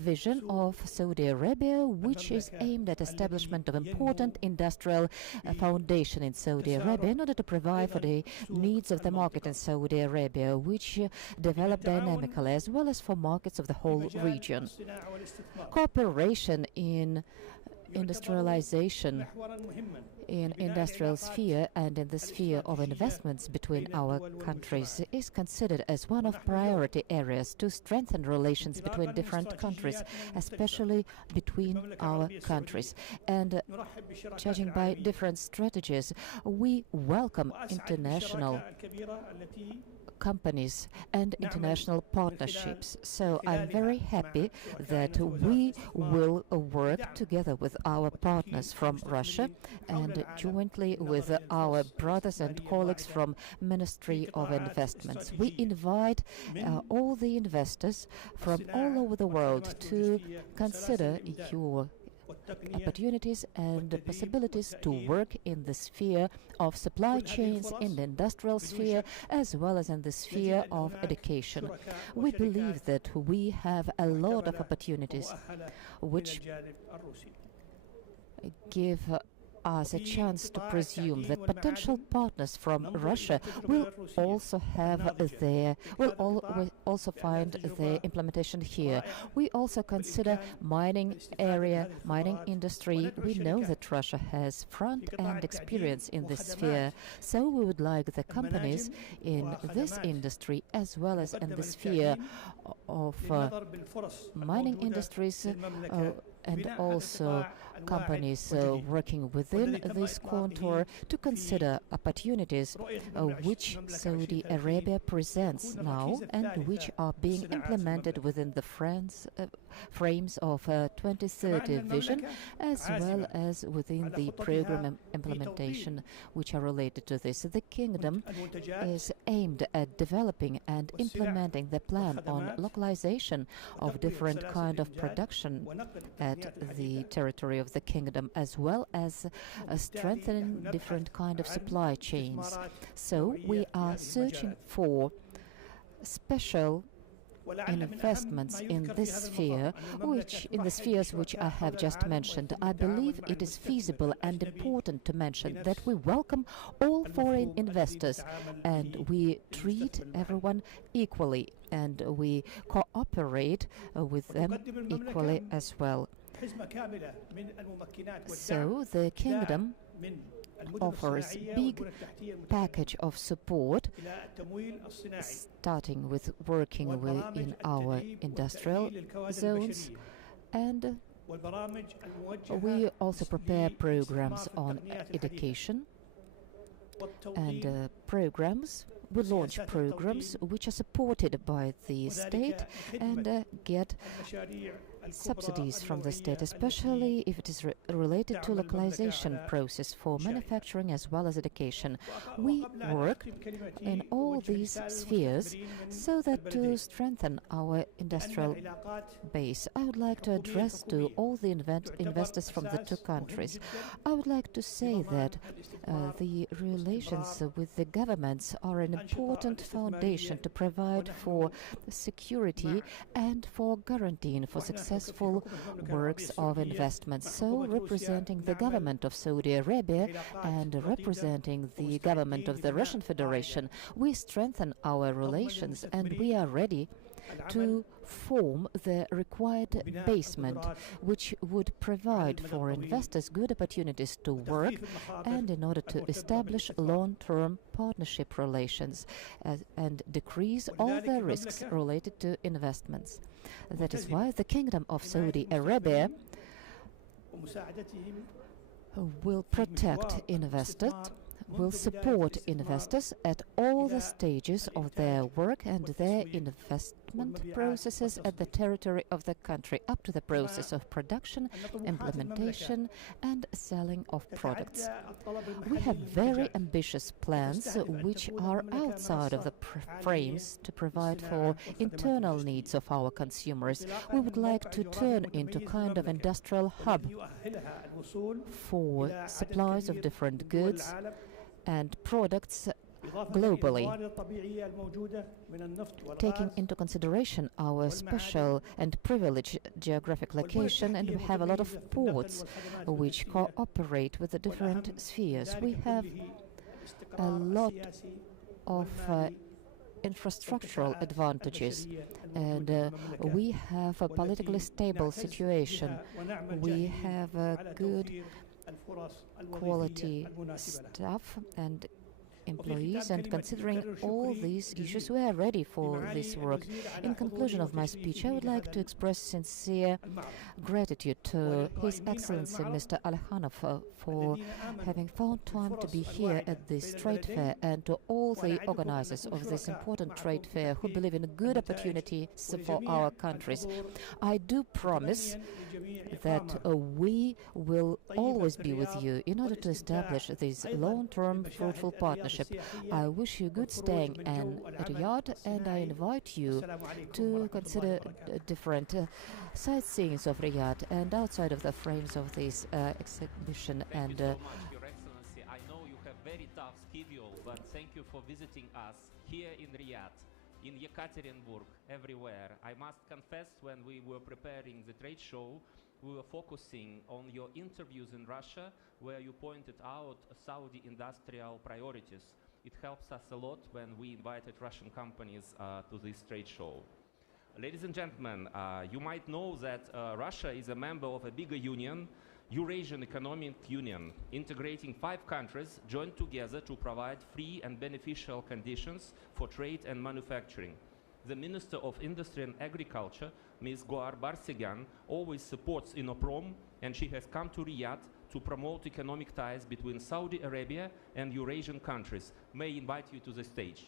vision of Saudi Arabia, which is aimed at establishment of important industrial foundation in Saudi Arabia in order to provide for the needs of the market in Saudi Arabia, which develop dynamically, as well as for markets of the whole region. Cooperation in industrialization in industrial sphere and in the sphere of investments between our countries is considered as one of priority areas to strengthen relations between different countries, especially between our countries. And judging by different strategies, we welcome international companies and international partnerships. So I'm very happy that we will work together with our partners from Russia and jointly with our brothers and colleagues from Ministry of Investments. We invite all the investors from all over the world to consider your opportunities and possibilities to work in the sphere of supply chains, in the industrial sphere, as well as in the sphere of education. We believe that we have a lot of opportunities which give us a chance to presume that potential partners from Russia will also find their implementation here. We also consider mining area, mining industry. We know that Russia has front-end experience in this sphere, so we would like the companies in this industry, as well as in the sphere of mining industries, and also companies working within this contour, to consider opportunities which Saudi Arabia presents now and which are being implemented within the frames of 2030 vision, as well as within the program implementation which are related to this. The kingdom is aimed at developing and implementing the plan on localization of different kind of production at the territory of the kingdom, as well as strengthening different kind of supply chains. So we are searching for special investments in this sphere, in the spheres which I have just mentioned. I believe it is feasible and important to mention that we welcome all foreign investors and we treat everyone equally and we cooperate with them equally as well. So the kingdom offers a big package of support, starting with working in our industrial zones, and we also prepare programs on education and we launch programs which are supported by the state and get subsidies from the state, especially if it is related to localization process for manufacturing as well as education. We work in all these spheres so that to strengthen our industrial base. I would like to address to all the investors from the two countries. I would like to say that the relations with the governments are an important foundation to provide for security and for guaranteeing for successful works of investment. So, representing the government of Saudi Arabia and representing the government of the Russian Federation, we strengthen our relations and we are ready to form the required basement which would provide for investors good opportunities to work and in order to establish long-term partnership relations and decrease all the risks related to investments. That is why the Kingdom of Saudi Arabia will protect investors, will support investors at all the stages of their work and their investment processes at the territory of the country, up to the process of production, implementation and selling of products. We have very ambitious plans which are outside of the frames to provide for internal needs of our consumers. We would like to turn into kind of industrial hub for supplies of different goods and products globally. Taking into consideration our special and privileged geographic location, and we have a lot of ports which cooperate with the different spheres. We have a lot of infrastructural advantages, and we have a politically stable situation. We have a good quality staff and employees, and considering all these issues, we are ready for this work. In conclusion of my speech, I would like to express sincere gratitude to His Excellency Mr. Alikhanov for having found time to be here at this trade fair, and to all the organizers of this important trade fair who believe in good opportunities for our countries. I do promise that we will always be with you in order to establish this long-term fruitful partnership. I wish you good staying in Riyadh, and I invite you to consider different sightseeings of Riyadh and outside of the frames of this exhibition. Thank you so much, Your Excellency. I know you have very tough schedule, but thank you for visiting us here in Riyadh, in Yekaterinburg, everywhere. I must confess, when we were preparing the trade show, we were focusing on your interviews in Russia, where you pointed out Saudi industrial priorities. It helps us a lot when we invited Russian companies to this trade show. Ladies and gentlemen, you might know that Russia is a member of a bigger union, Eurasian Economic Union, integrating 5 countries joined together to provide free and beneficial conditions for trade and manufacturing. The Minister of Industry and Agriculture, Ms. Goar Barsegan, always supports INNOPROM, and she has come to Riyadh to promote economic ties between Saudi Arabia and Eurasian countries. May I invite you to the stage.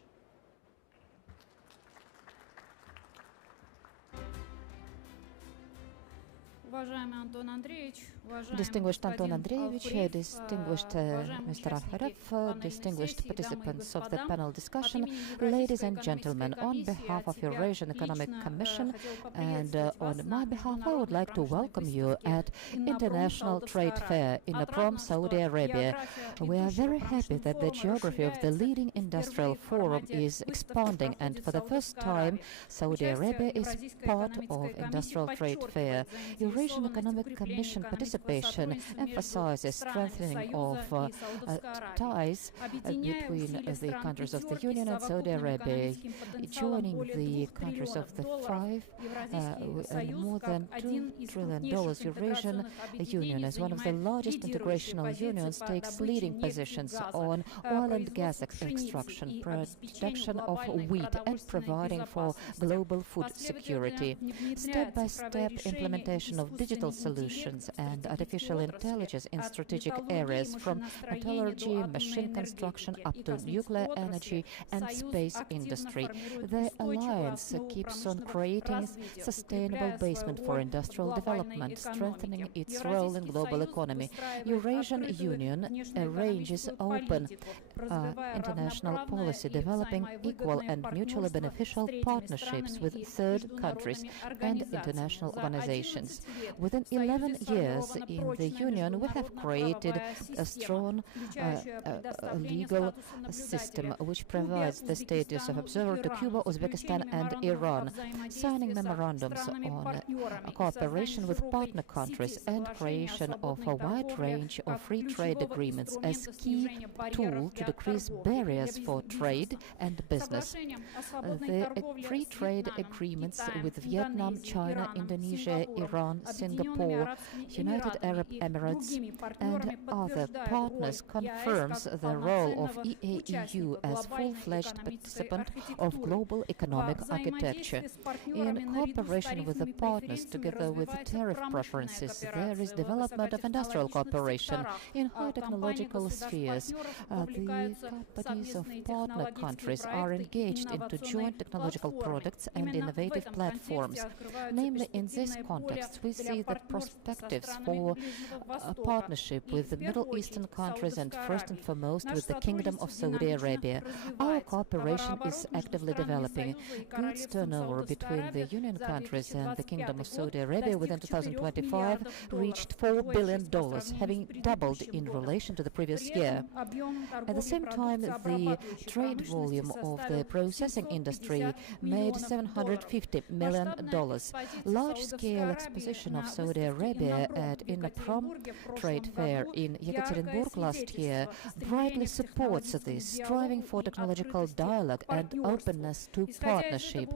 Distinguished Anton Andreevich, distinguished Mr. Al-Khorayef, distinguished participants of the panel discussion, ladies and gentlemen, on behalf of Eurasian Economic Commission and on my behalf, I would like to welcome you at International Trade Fair in INNOPROM, Saudi Arabia. We are very happy that the geography of the leading industrial forum is expanding, and for the first time, Saudi Arabia is part of Industrial Trade Fair. Eurasian Economic Commission participation emphasizes strengthening of ties between the countries of the Union and Saudi Arabia, joining the countries of the 5 and more than $2 trillion. Eurasian Union, as one of the largest integrational unions, takes leading positions on oil and gas extraction, production of wheat, and providing for global food security. Step-by-step implementation of digital solutions and artificial intelligence in strategic areas, from metallurgy, machine construction, up to nuclear energy and space industry. The alliance keeps on creating sustainable basement for industrial development, strengthening its role in global economy. Eurasian Union arranges open international policy, developing equal and mutually beneficial partnerships with third countries and international organizations. Within 11 years in the Union, we have created a strong legal system which provides the status of observer to Cuba, Uzbekistan and Iran, signing memorandums on cooperation with partner countries and creation of a wide range of free trade agreements as key tool to decrease barriers for trade and business. The free trade agreements with Vietnam, China, Indonesia, Iran, Singapore, United Arab Emirates and other partners confirms the role of EAEU as full-fledged participant of global economic architecture. In cooperation with the partners, together with tariff preferences, there is development of industrial cooperation in high technological spheres. The companies of partner countries are engaged into joint technological products and innovative platforms. Namely, in this context, we see that perspectives for a partnership with the Middle Eastern countries and first and foremost with the Kingdom of Saudi Arabia. Our cooperation is actively developing. Goods turnover between the Union countries and the Kingdom of Saudi Arabia within 2025 reached $4 billion, having doubled in relation to the previous year. At the same time, the trade volume of the processing industry made $750 million. Large-scale exposition of Saudi Arabia at INNOPROM trade fair in Yekaterinburg last year brightly supports this, striving for technological dialogue and openness to partnership.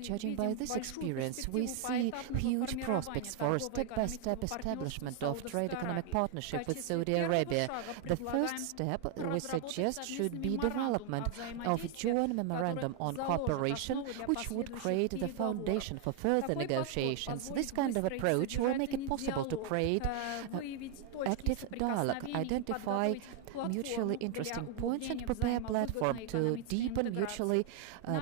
Judging by this experience, we see huge prospects for a step-by-step establishment of trade economic partnership with Saudi Arabia. The first step we suggest should be development of a joint memorandum on cooperation, which would create the foundation for further negotiations. This kind of approach will make it possible to create active dialogue, identify mutually interesting points and prepare a platform to deepen mutually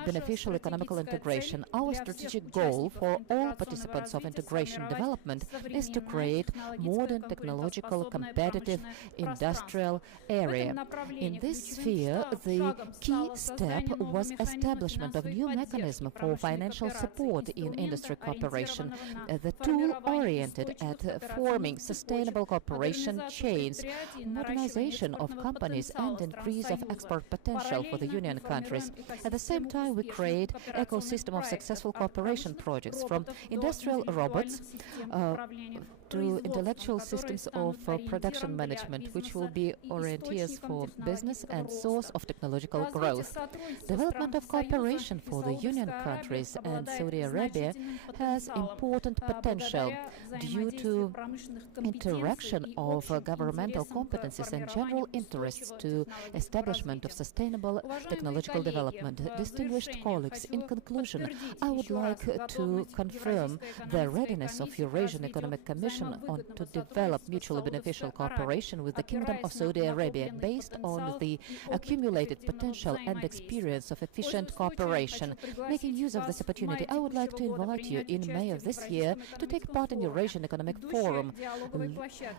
beneficial economical integration. Our strategic goal for all participants of integration development is to create modern, technological, competitive, industrial area. In this sphere, the key step was establishment of new mechanism for financial support in industry cooperation, the tool oriented at forming sustainable cooperation chains, modernization of companies and increase of export potential for the Union countries. At the same time, we create ecosystem of successful cooperation projects from industrial robots to intellectual systems of production management, which will be orienters for business and source of technological growth. Development of cooperation for the Union countries and Saudi Arabia has important potential due to interaction of governmental competencies and general interests to establishment of sustainable technological development. Distinguished colleagues, in conclusion, I would like to confirm the readiness of Eurasian Economic Commission to develop mutually beneficial cooperation with the Kingdom of Saudi Arabia based on the accumulated potential and experience of efficient cooperation. Making use of this opportunity, I would like to invite you in May of this year to take part in Eurasian Economic Forum,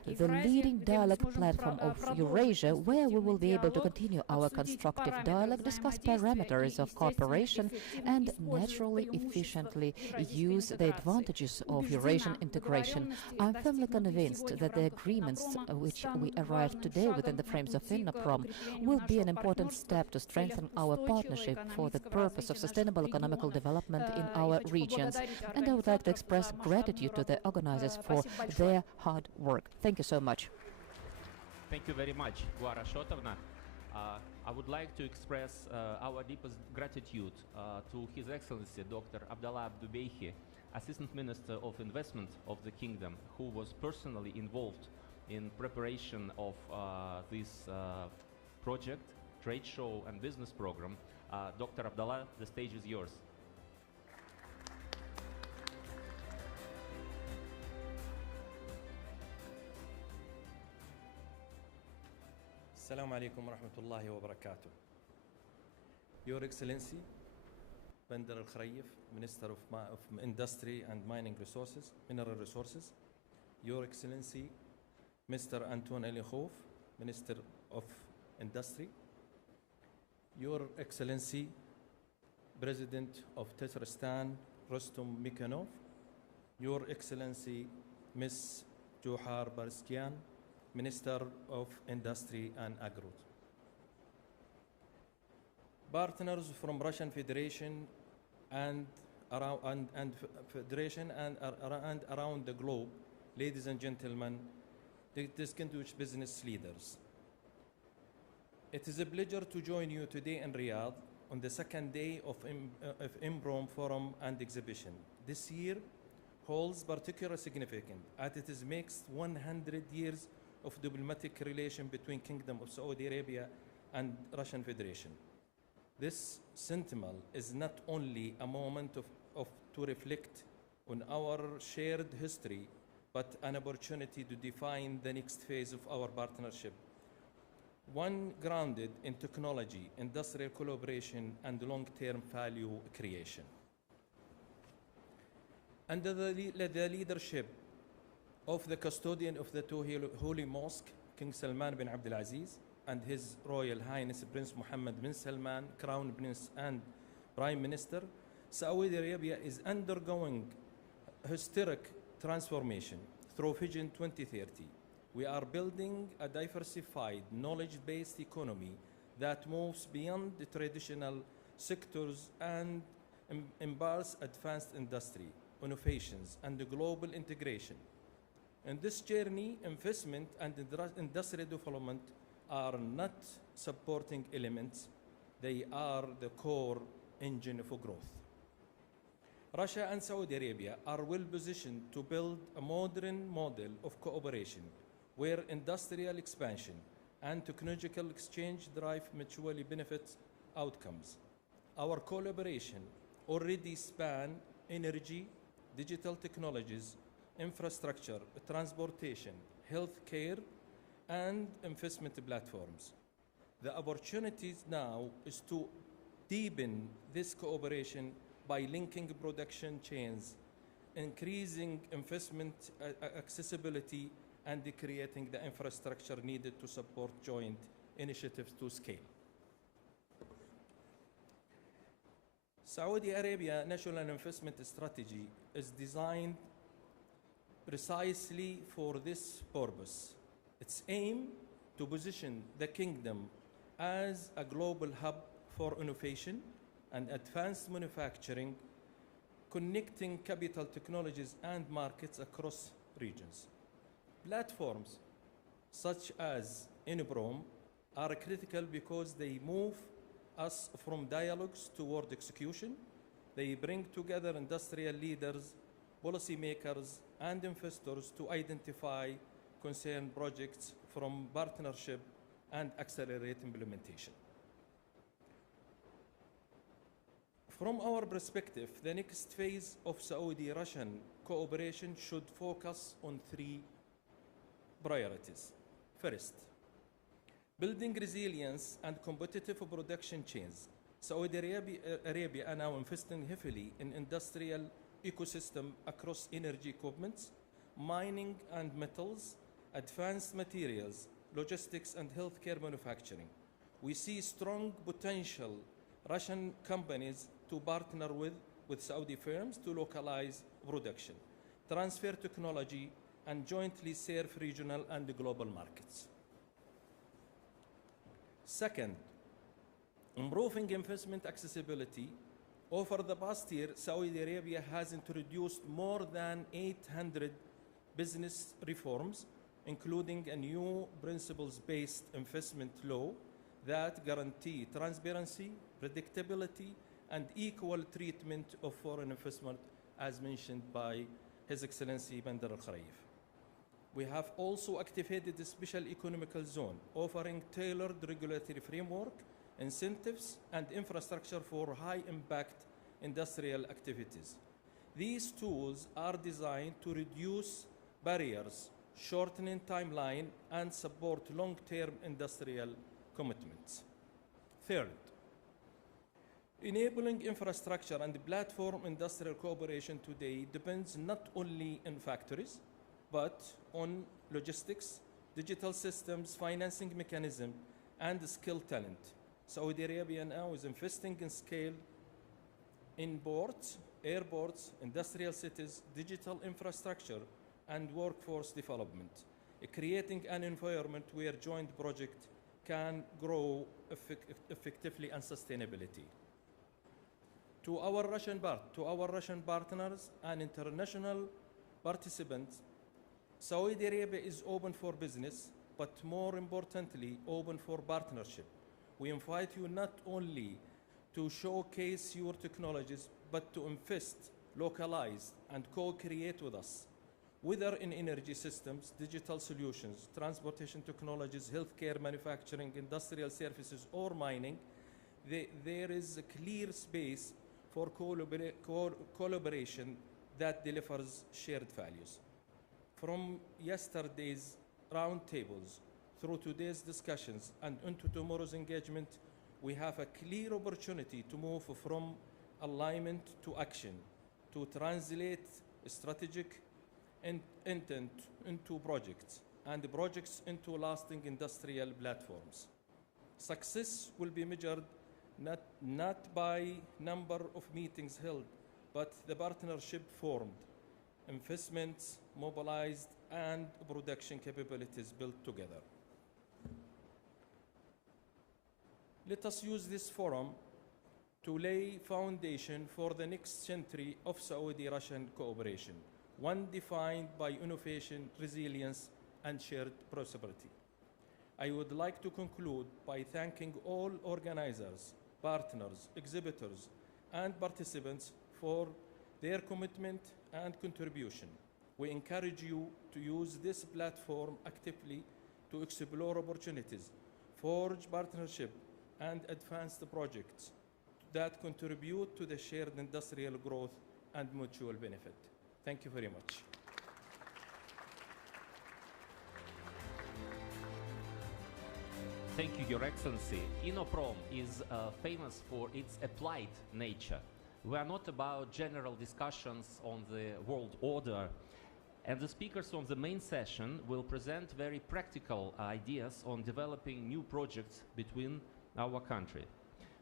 the leading dialogue platform of Eurasia, where we will be able to continue our constructive dialogue, discuss parameters of cooperation, and naturally, efficiently use the advantages of Eurasian integration. I'm firmly convinced that the agreements which we arrived today within the frames of INNOPROM will be an important step to strengthen our partnership for the purpose of sustainable economical development in our regions. And I would like to express gratitude to the organizers for their hard work. Thank you so much. Thank you very much, Viory Shotovna. I would like to express our deepest gratitude to His Excellency Dr. Abdallah Abdubeyhi, Assistant Minister of Investment of the Kingdom, who was personally involved in preparation of this project, trade show and business program. Dr. Abdallah, the stage is yours. Assalamu alaikum wa rahmatullahi wa barakatuh. Your Excellency, Bandar Al-Khorayef, Minister of Industry and Mining Resources, Mineral Resources. Your Excellency, Mr. Anton Alikhanov, Minister of Industry. Your Excellency, President of Tatarstan, Rostov-on-Don. Your Excellency, Ms. Johar Barskian, Minister of Industry and Agro. Partners from Russian Federation and around the globe, ladies and gentlemen, distinguished business leaders. It is a pleasure to join you today in Riyadh on the second day of INNOPROM Forum and Exhibition. This year holds particular significance as it makes 100 years of diplomatic relation between Kingdom of Saudi Arabia and Russian Federation. This sentiment is not only a moment to reflect on our shared history, but an opportunity to define the next phase of our partnership, one grounded in technology, industrial collaboration, and long-term value creation. Under the leadership of the custodian of the two holy mosques, King Salman bin Abdul Aziz, and His Royal Highness Prince Mohammed bin Salman, Crown Prince and Prime Minister, Saudi Arabia is undergoing historic transformation through Vision 2030. We are building a diversified, knowledge-based economy that moves beyond the traditional sectors and embraces advanced industry, innovations, and global integration. In this journey, investment and industrial development are not supporting elements, they are the core engine for growth. Russia and Saudi Arabia are well positioned to build a modern model of cooperation where industrial expansion and technological exchange drive mutually benefit outcomes. Our collaboration already span energy, digital technologies, infrastructure, transportation, healthcare, and investment platforms. The opportunities now is to deepen this cooperation by linking production chains, increasing investment accessibility, and creating the infrastructure needed to support joint initiatives to scale. Saudi Arabia National Investment Strategy is designed precisely for this purpose. Its aim to position the kingdom as a global hub for innovation and advanced manufacturing, connecting capital technologies and markets across regions. Platforms such as INNOPROM are critical because they move us from dialogues toward execution. They bring together industrial leaders, policymakers, and investors to identify concerned projects from partnership and accelerate implementation. From our perspective, the next phase of Saudi-Russian cooperation should focus on three priorities. First, building resilience and competitive production chains. Saudi Arabia are now investing heavily in industrial ecosystem across energy equipment, mining and metals, advanced materials, logistics, and healthcare manufacturing. We see strong potential Russian companies to partner with Saudi firms to localize production, transfer technology, and jointly serve regional and global markets. Second, improving investment accessibility. Over the past year, Saudi Arabia has introduced more than 800 business reforms, including a new principles-based investment law that guarantee transparency, predictability, and equal treatment of foreign investment, as mentioned by His Excellency Bandar Al-Khorayef. We have also activated the special economical zone, offering tailored regulatory framework, incentives, and infrastructure for high-impact industrial activities. These tools are designed to reduce barriers, shortening timeline, and support long-term industrial commitments. Third, enabling infrastructure and platform industrial cooperation today depends not only on factories, but on logistics, digital systems, financing mechanism, and skilled talent. Saudi Arabia now is investing in scale in ports, airports, industrial cities, digital infrastructure, and workforce development, creating an environment where joint projects can grow effectively and sustainability. To our Russian partners and international participants, Saudi Arabia is open for business, but more importantly, open for partnership. We invite you not only to showcase your technologies, but to invest, localize, and co-create with us, whether in energy systems, digital solutions, transportation technologies, healthcare, manufacturing, industrial services, or mining. There is a clear space for collaboration that delivers shared values. From yesterday's roundtables through today's discussions and into tomorrow's engagement, we have a clear opportunity to move from alignment to action, to translate strategic intent into projects and projects into lasting industrial platforms. Success will be measured not by number of meetings held, but the partnership formed, investments mobilized, and production capabilities built together. Let us use this forum to lay foundation for the next century of Saudi-Russian cooperation, one defined by innovation, resilience, and shared prosperity. I would like to conclude by thanking all organizers, partners, exhibitors, and participants for their commitment and contribution. We encourage you to use this platform actively to explore opportunities, forge partnership, and advance the projects that contribute to the shared industrial growth and mutual benefit. Thank you very much. Thank you, Your Excellency. INNOPROM is famous for its applied nature. We are not about general discussions on the world order, and the speakers on the main session will present very practical ideas on developing new projects between our country.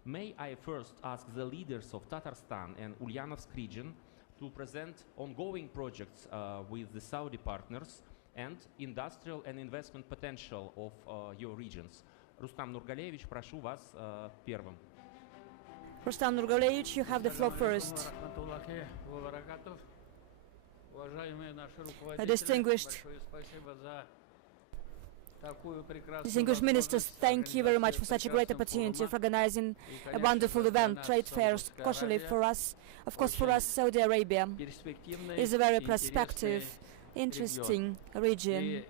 May I first ask the leaders of Tatarstan and Ulyanovsk region to present ongoing projects with the Saudi partners and industrial and investment potential of your regions. Rustam Nurgalevich, прошу вас первым. Rustam Nurgalevich, you have the floor first. Distinguished ministers, thank you very much for such a great opportunity of organizing a wonderful event, trade fairs, kosherly for us. Of course, for us, Saudi Arabia is a very prospective, interesting region,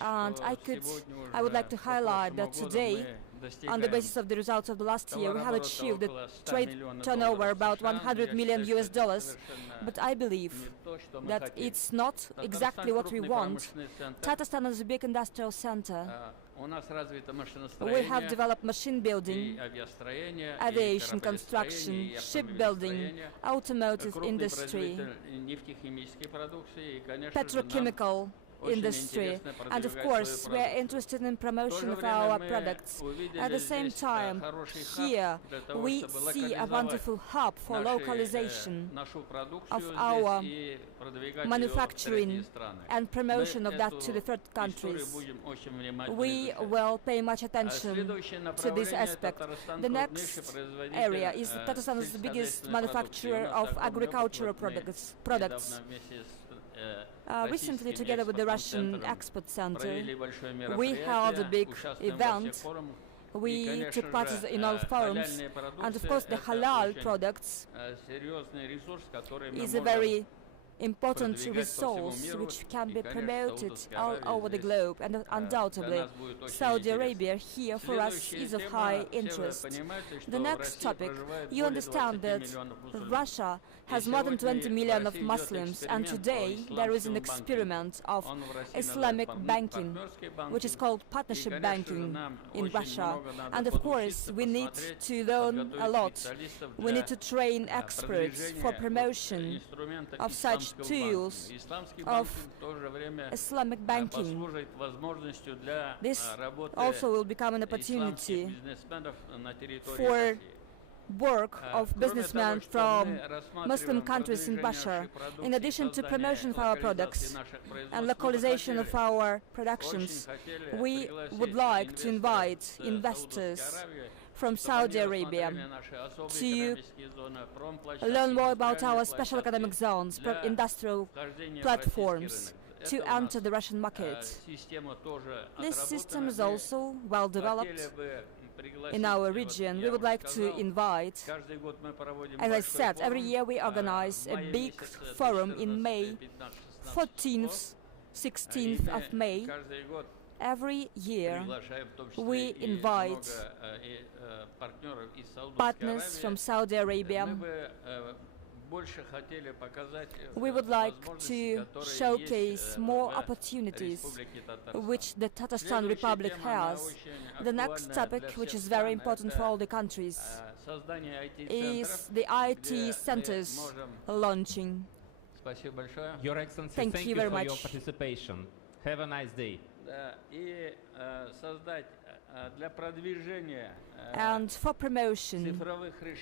and I would like to highlight that today, on the basis of the results of the last year, we have achieved a trade turnover about $100 million US, but I believe that it's not exactly what we want. Tatarstan is a big industrial center. We have developed machine building, aviation construction, shipbuilding, automotive industry, petrochemical industry, and of course we are interested in promotion of our products. At the same time, here we see a wonderful hub for localization of our manufacturing and promotion of that to the third countries. We will pay much attention to this aspect. The next area is that Tatarstan is the biggest manufacturer of agricultural products. Recently, together with the Russian Export Center, we held a big event. We took part in all forums, and of course the halal products is a very important resource which can be promoted all over the globe, and undoubtedly Saudi Arabia here for us is of high interest. The next topic, you understand that Russia has more than 20 million of Muslims, and today there is an experiment of Islamic banking, which is called partnership banking in Russia. And of course we need to learn a lot. We need to train experts for promotion of such tools of Islamic banking. This also will become an opportunity for work of businessmen from Muslim countries in Russia. In addition to promotion of our products and localization of our productions, we would like to invite investors from Saudi Arabia to learn more about our special economic zones, industrial platforms, to enter the Russian market. This system is also well developed in our region. We would like to invite, as I said, every year we organize a big forum in May, 14th, 16th of May. Every year we invite partners from Saudi Arabia. We would like to showcase more opportunities which the Tatarstan Republic has. The next topic, which is very important for all the countries, is the IT centers launching. Your Excellency, Thank you very for much. your participation. Have a nice day. And for promotion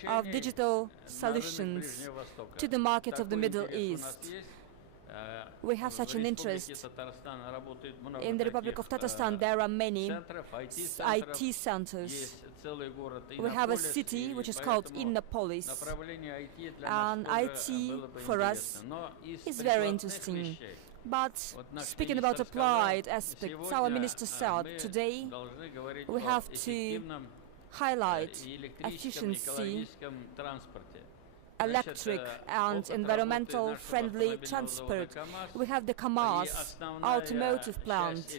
of digital solutions to the market of the Middle East, we have such an interest. In the Republic of Tatarstan, there are many IT centers. We have a city which is called Innopolis, and IT for us is very interesting. But speaking about applied aspects, our minister said today we have to highlight efficiency, electric and environmental friendly transport. We have the KAMAZ automotive plant.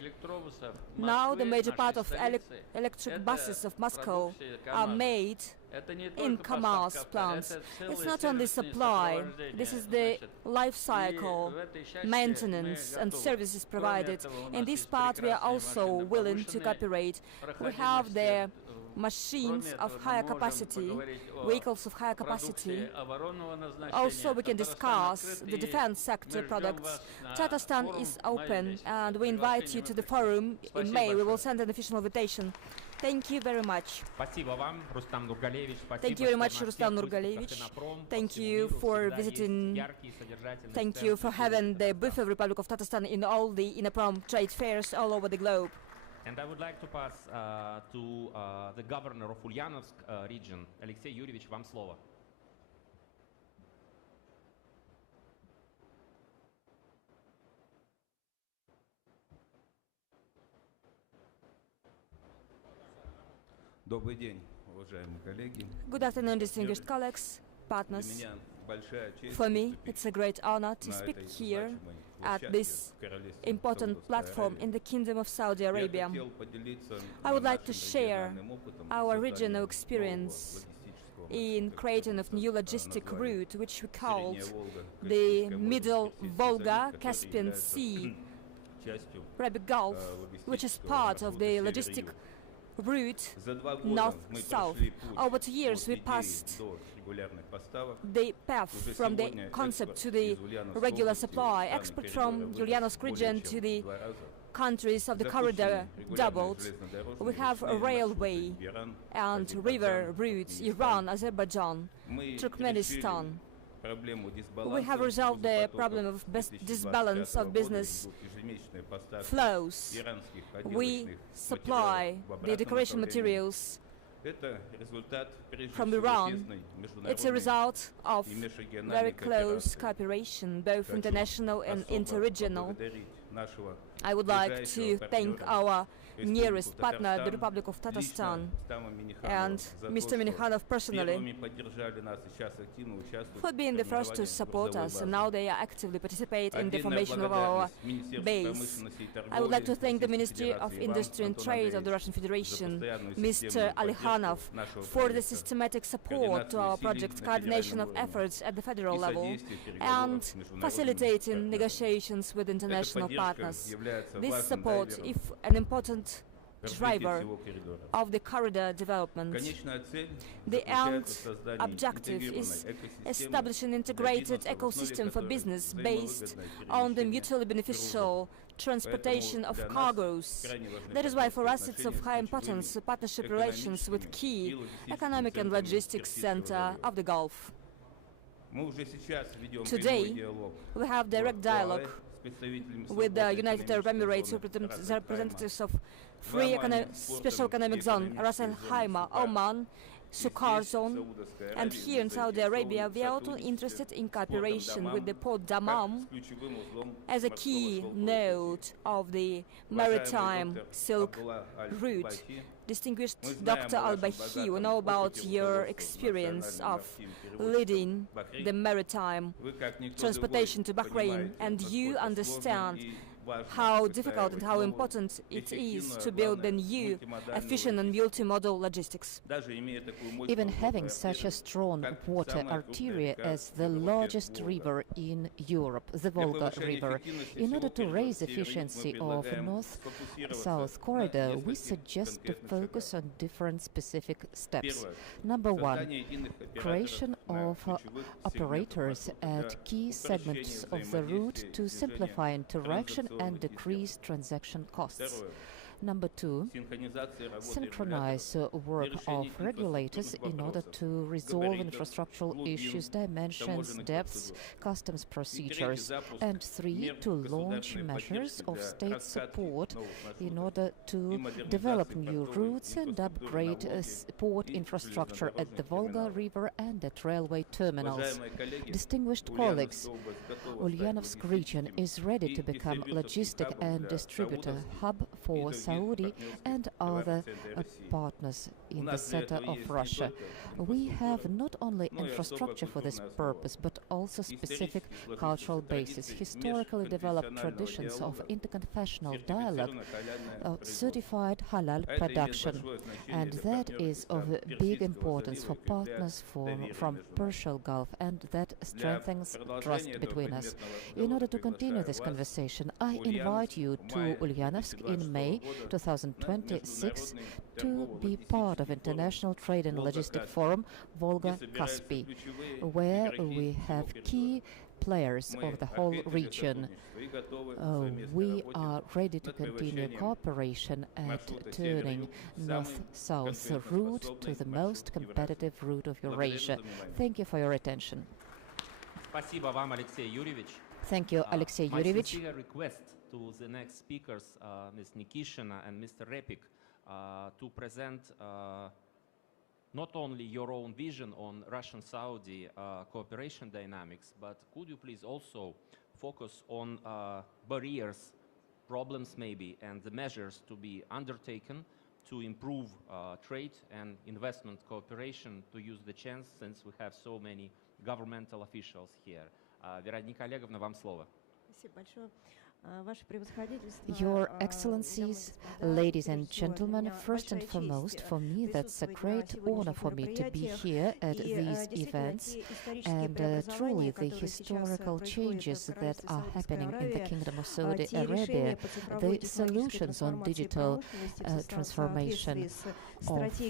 Now the major part of electric buses of Moscow are made in KAMAZ plants. It's not only supply, this is the life cycle, maintenance and services provided. In this part we are also willing to cooperate. We have the machines of higher capacity, vehicles of higher capacity. Also we can discuss the defense sector products. Tatarstan is open and we invite you to the forum in May. We will send an official invitation. Thank you very much. Thank you very much, Rustam Nurgalevich. Thank you for visiting. Thank you for having the booth of Republic of Tatarstan in all the INNOPROM trade fairs all over the globe. And I would like to pass to the governor of Ulyanovsk region, Alexey Yurievich, вам слово. Добрый день, уважаемые коллеги. Good afternoon, distinguished colleagues, partners. For me, it's a great honor to speak here at this important platform in the Kingdom of Saudi Arabia. I would like to share our regional experience in creating a new logistic route, which we called the Middle Volga-Caspian Sea Arabic Gulf, which is part of the logistic route north-south. Over 2 years we passed the path from the concept to the regular supply. Export from Ulyanovsk region to the countries of the corridor doubled. We have a railway and river routes, Iran, Azerbaijan, Turkmenistan. We have resolved the problem of disbalance of business flows. We supply the decoration materials from Iran. It's a result of very close cooperation, both international and interregional. I would like to thank our nearest partner, the Republic of Tatarstan, and Mr. Minikhanov personally, for being the first to support us, and now they actively participate in the formation of our base. I would like to thank the Ministry of Industry and Trade of the Russian Federation, Mr. Alikhanov, for the systematic support to our project, coordination of efforts at the federal level, and facilitating negotiations with international partners. This support is an important driver of the corridor development. The end objective is establishing an integrated ecosystem for business based on the mutually beneficial transportation of cargoes. That is why for us it's of high importance partnership relations with key economic and logistics center of the Gulf. Today we have direct dialogue with the United Arab Emirates, representatives of Special Economic Zone, Ras Al Khaimah, Oman, Suqar Zone, and here in Saudi Arabia we are also interested in cooperation with the Port Dammam as a key node of the maritime Silk Route. Distinguished Dr. Al-Bahi, we know about your experience of leading the maritime transportation to Bahrain, and you understand how difficult and how important it is to build a new, efficient and multimodal logistics. Even having such a strong water artery as the largest river in Europe, the Volga River, in order to raise efficiency of north-south corridor, we suggest to focus on different specific steps. Number one, creation of operators at key segments of the route to simplify interaction and decrease transaction costs. Number two, synchronize work of regulators in order to resolve infrastructural issues, dimensions, depths, customs procedures. And three, to launch measures of state support in order to develop new routes and upgrade port infrastructure at the Volga River and at railway terminals. Distinguished colleagues, Ulyanovsk region is ready to become logistic and distributor hub for Saudi and other partners in the center of Russia. We have not only infrastructure for this purpose, but also specific cultural basis, historically developed traditions of interconfessional dialogue, certified halal production, and that is of big importance for partners from Persian Gulf, and that strengthens trust between us. In order to continue this conversation, I invite you to Ulyanovsk in May 2026 to be part of International Trade and Logistic Forum Volga-Caspy, where we have key players of the whole region. We are ready to continue cooperation at turning north-south route to the most competitive route of Eurasia. Thank you for your attention. Thank you, Alexey Yurievich. My sincere request to the next speakers, Ms. Nikishina and Mr. Repik, to present not only your own vision on Russian-Saudi cooperation dynamics, but could you please also focus on barriers, problems maybe, and the measures to be undertaken to improve trade and investment cooperation, to use the chance since we have so many governmental officials here. Вероника Олеговна, вам слово. Спасибо большое. Your Excellencies, ladies and gentlemen, first and foremost, for me that's a great honor for me to be here at these events, and truly the historical changes that are happening in the Kingdom of Saudi Arabia, the solutions on digital transformation of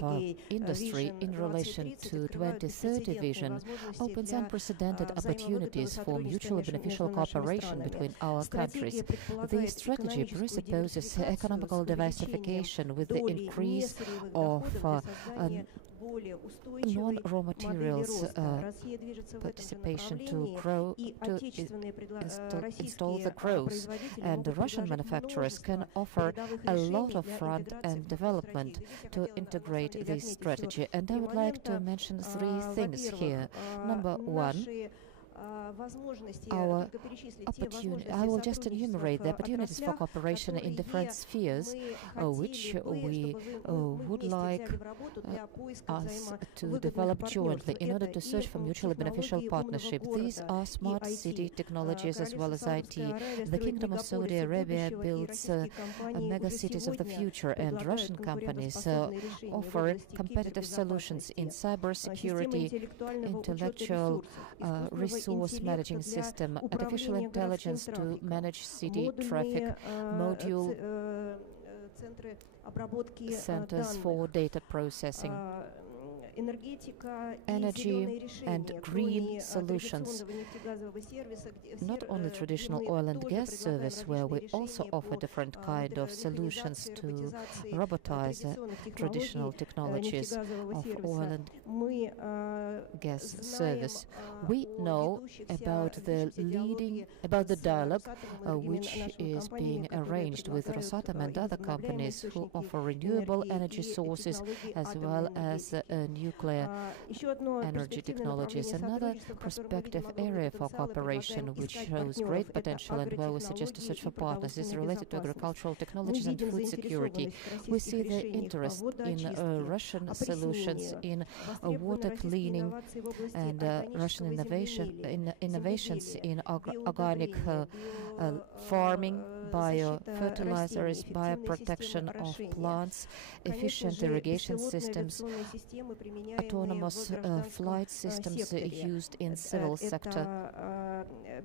industry in relation to 2030 vision opens unprecedented opportunities for mutually beneficial cooperation between our countries. The strategy presupposes economical diversification with the increase of non-raw materials participation to grow, to install the growth, and the Russian manufacturers can offer a lot of front-end development to integrate this strategy. And I would like to mention three things here. Number one, our opportunity. I will just enumerate the opportunities for cooperation in different spheres, which we would like us to develop jointly in order to search for mutually beneficial partnership. These are smart city technologies as well as IT. The Kingdom of Saudi Arabia builds mega cities of the future, and Russian companies offer competitive solutions in cybersecurity, intellectual resource managing system, artificial intelligence to manage city traffic, module centers for data processing, energy and green solutions. Not only traditional oil and gas service, where we also offer different kind of solutions to robotize traditional technologies of oil and gas service. We know about the dialogue which is being arranged with Rosatom and other companies who offer renewable energy sources as well as nuclear energy technologies. Another prospective area for cooperation which shows great potential and where we suggest to search for partners is related to agricultural technologies and food security. We see the interest in Russian solutions in water cleaning and Russian innovations in organic farming, biofertilizers, bioprotection of plants, efficient irrigation systems, autonomous flight systems used in civil sector.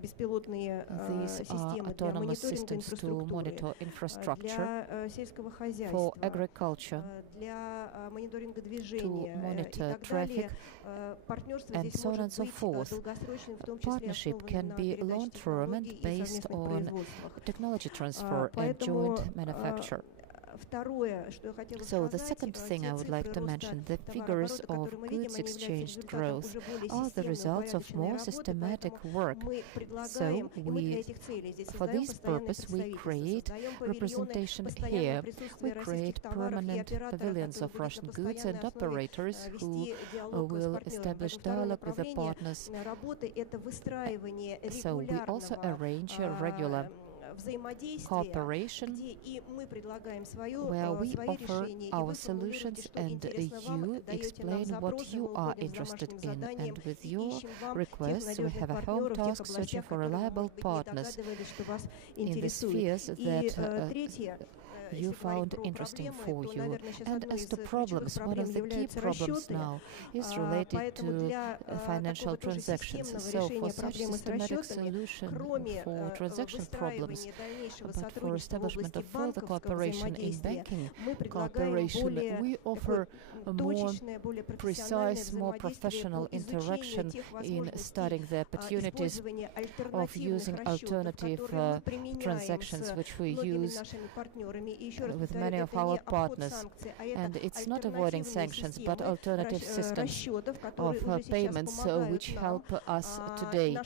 These are autonomous systems to monitor infrastructure for agriculture, to monitor traffic, and so on and so forth. Partnership can be long-term and based on technology transfer and joint manufacture. So the second thing I would like to mention, the figures of goods exchanged growth are the results of more systematic work. So for this purpose, we create representation here. We create permanent pavilions of Russian goods and operators who will establish dialogue with the partners. So we also arrange a regular cooperation where we offer our solutions and you explain what you are interested in. And with your requests, we have a home task searching for reliable partners in the spheres that you found interesting for you. And as to problems, one of the key problems now is related to financial transactions. So for such systematic solution for transaction problems, but for establishment of further cooperation in banking cooperation, we offer a more precise, more professional interaction in studying the opportunities of using alternative transactions which we use with many of our partners. And it's not avoiding sanctions, but alternative systems of payments which help us today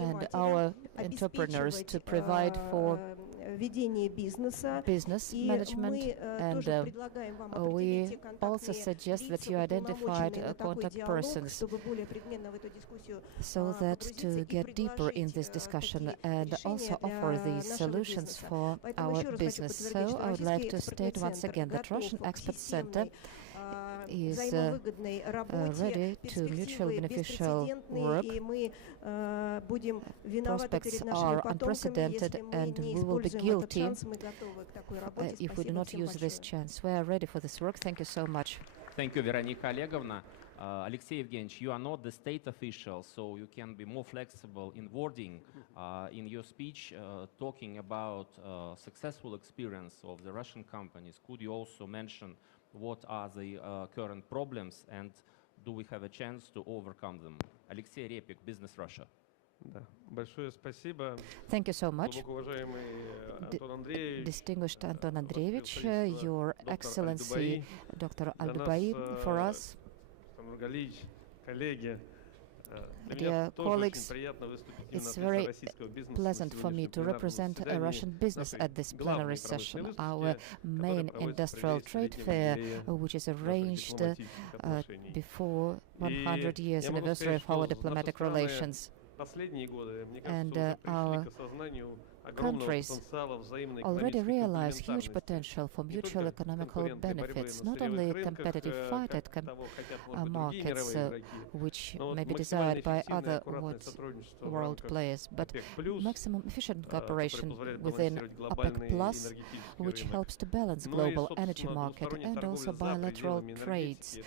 and our entrepreneurs to provide for business management. And we also suggest that you identified contact persons so that to get deeper in this discussion and also offer these solutions for our business. So I would like to state once again that Russian Expert Center is ready to mutually beneficial work. Prospects are unprecedented and we will be guilty if we do not use this chance. We are ready for this work. Thank you so much. Thank you, Veronika Olegovna. Alexey Evgenievich, you are not the state official, so you can be more flexible in wording in your speech, talking about successful experience of the Russian companies. Could you also mention what are the current problems and do we have a chance to overcome them? Alexey Repik, Business Russia. Thank you so much. Distinguished Anton Andreevich, Your Excellency Dr. Albayi, for us. Dear colleagues, it's very pleasant for me to represent a Russian business at this plenary session, our main industrial trade fair, which is arranged before 100 years anniversary of our diplomatic relations. And our countries already realize huge potential for mutual economical benefits, not only a competitive fight at markets, which may be desired by other world players, but maximum efficient cooperation within OPEC Plus, which helps to balance global energy market and also bilateral trades,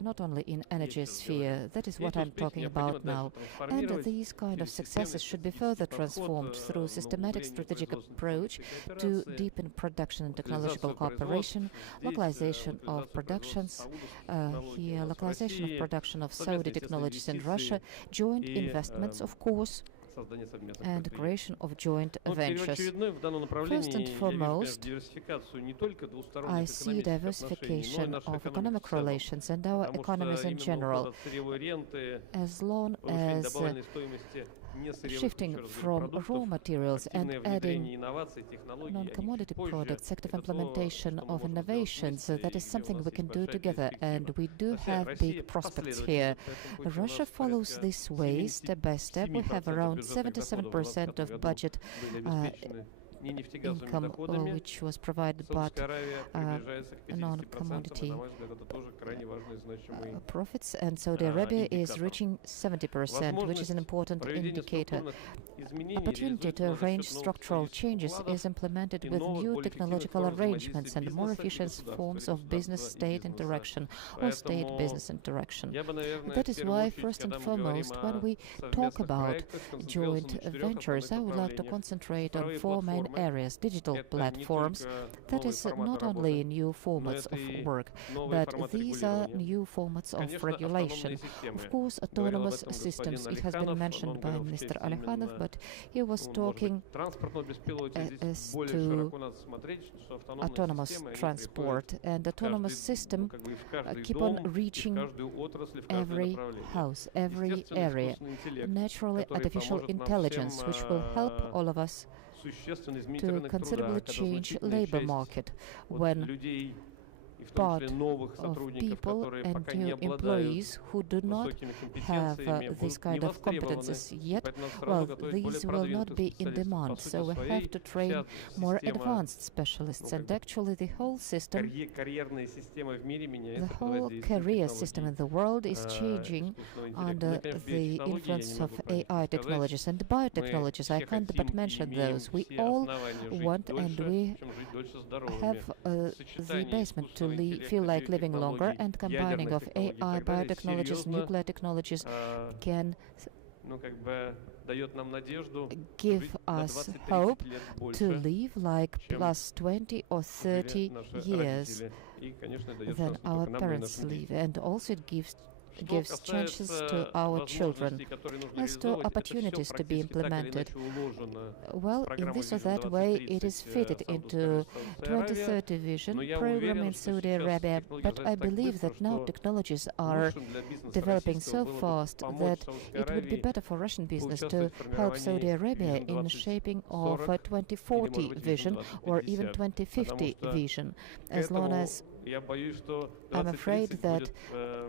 not only in energy sphere. That is what I'm talking about now. And these kind of successes should be further transformed through systematic strategic approach to deepen production and technological cooperation, localization of productions, localization of production of Saudi technologies in Russia, joint investments, of course, and creation of joint ventures. First and foremost, I see diversification of economic relations and our economies in general, as long as shifting from raw materials and adding non-commodity products, active implementation of innovations, that is something we can do together, and we do have big prospects here. Russia follows this way step by step. We have around 77% of budget income which was provided by non-commodity profits, and Saudi Arabia is reaching 70%, which is an important indicator. Opportunity to arrange structural changes is implemented with new technological arrangements and more efficient forms of business-state interaction or state-business interaction. That is why, first and foremost, when we talk about joint ventures, I would like to concentrate on four main areas. Digital platforms, that is not only new formats of work, but these are new formats of regulation. Of course, autonomous systems, it has been mentioned by Mr. Alikhanov, but he was talking as to autonomous transport, and autonomous system keep on reaching every house, every area. Naturally, artificial intelligence, which will help all of us to considerably change labor market when part of people and new employees who do not have this kind of competences yet, well, these will not be in demand. So we have to train more advanced specialists, and actually the whole system, the whole career system in the world is changing under the influence of AI technologies and biotechnologies. I can't but mention those. We all want and we have the basement to feel like living longer, and combining of AI, biotechnologies, nuclear technologies can give us hope to live like plus 20 or 30 years than our parents live, and also it gives chances to our children. As to opportunities to be implemented, well, in this or that way it is fitted into 2030 vision program in Saudi Arabia, but I believe that now technologies are developing so fast that it would be better for Russian business to help Saudi Arabia in shaping of a 2040 vision or even 2050 vision, as long as I'm afraid that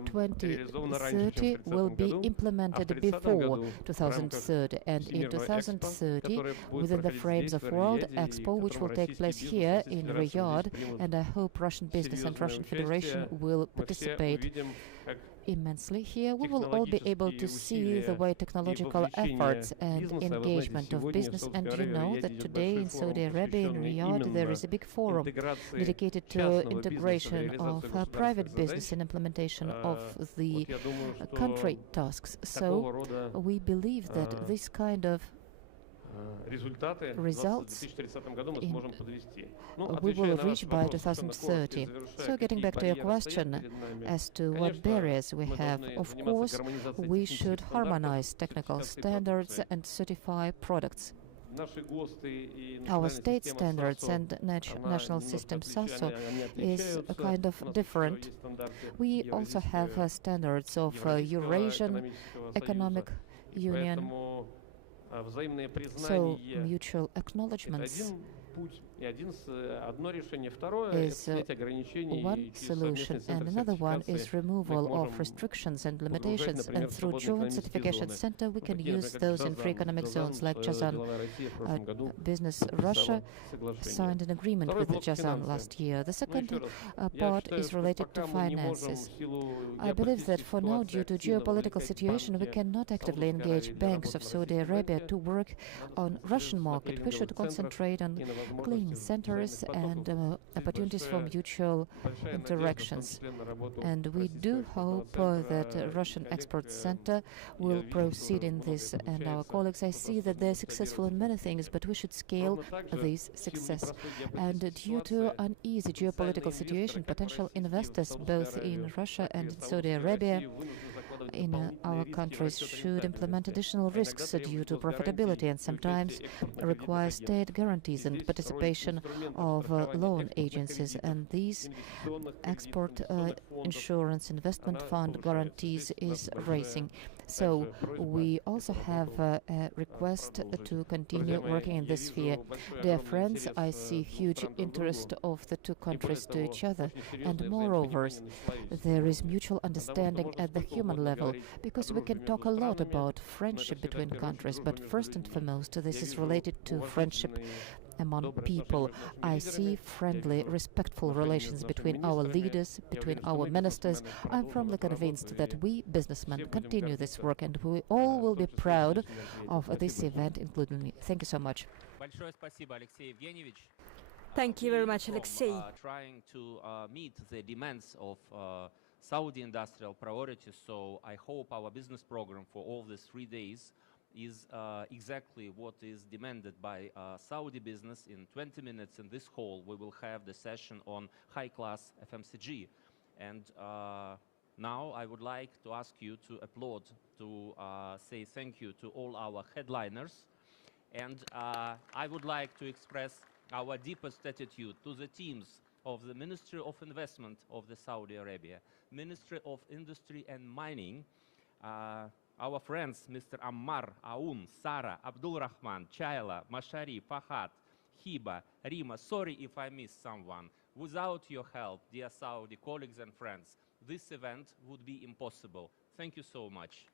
2030 will be implemented before 2030, and in 2030, within the frames of World Expo, which will take place here in Riyadh, and I hope Russian business and Russian Federation will participate immensely here, we will all be able to see the way technological efforts and engagement of business. And you know that today in Saudi Arabia, in Riyadh, there is a big forum dedicated to integration of private business and implementation of the country tasks. So we believe that this kind of results we will reach by 2030. So getting back to your question as to what barriers we have, of course, we should harmonize technical standards and certify products. Our state standards and national systems also is a kind of different. We also have standards of Eurasian Economic Union. So mutual acknowledgements is one solution, and another one is removal of restrictions and limitations, and through joint certification center we can use those in free economic zones like Jazan. Business Russia signed an agreement with Jazan last year. The second part is related to finances. I believe that for now, due to geopolitical situation, we cannot actively engage banks of Saudi Arabia to work on Russian market. We should concentrate on clean centers and opportunities for mutual interactions. And we do hope that Russian Export Center will proceed in this. And our colleagues, I see that they're successful in many things, but we should scale this success. And due to uneasy geopolitical situation, potential investors both in Russia and in Saudi Arabia in our countries should implement additional risks due to profitability, and sometimes require state guarantees and participation of loan agencies, and these export insurance investment fund guarantees is raising. So we also have a request to continue working in this sphere. Dear friends, I see huge interest of the two countries to each other, and moreover, there is mutual understanding at the human level, because we can talk a lot about friendship between countries, but first and foremost, this is related to friendship among people. I see friendly, respectful relations between our leaders, between our ministers. I'm firmly convinced that we, businessmen, continue this work, and we all will be proud of this event, including me. Thank you so much. Thank you very much, Alexei. Trying to meet the demands of Saudi industrial priorities, so I hope our business program for all these 3 days is exactly what is demanded by Saudi business. In 20 minutes in this hall, we will have the session on high-class FMCG. And now I would like to ask you to applaud, to say thank you to all our headliners. And I would like to express our deepest gratitude to the teams of the Ministry of Investment of the Saudi Arabia, Ministry of Industry and Mining, our friends, Mr. Ammar, Aoun, Sara, Abdul Rahman, Chayla, Mashari, Fahad, Hiba, Rima. Sorry if I missed someone. Without your help, dear Saudi colleagues and friends, this event would be impossible. Thank you so much.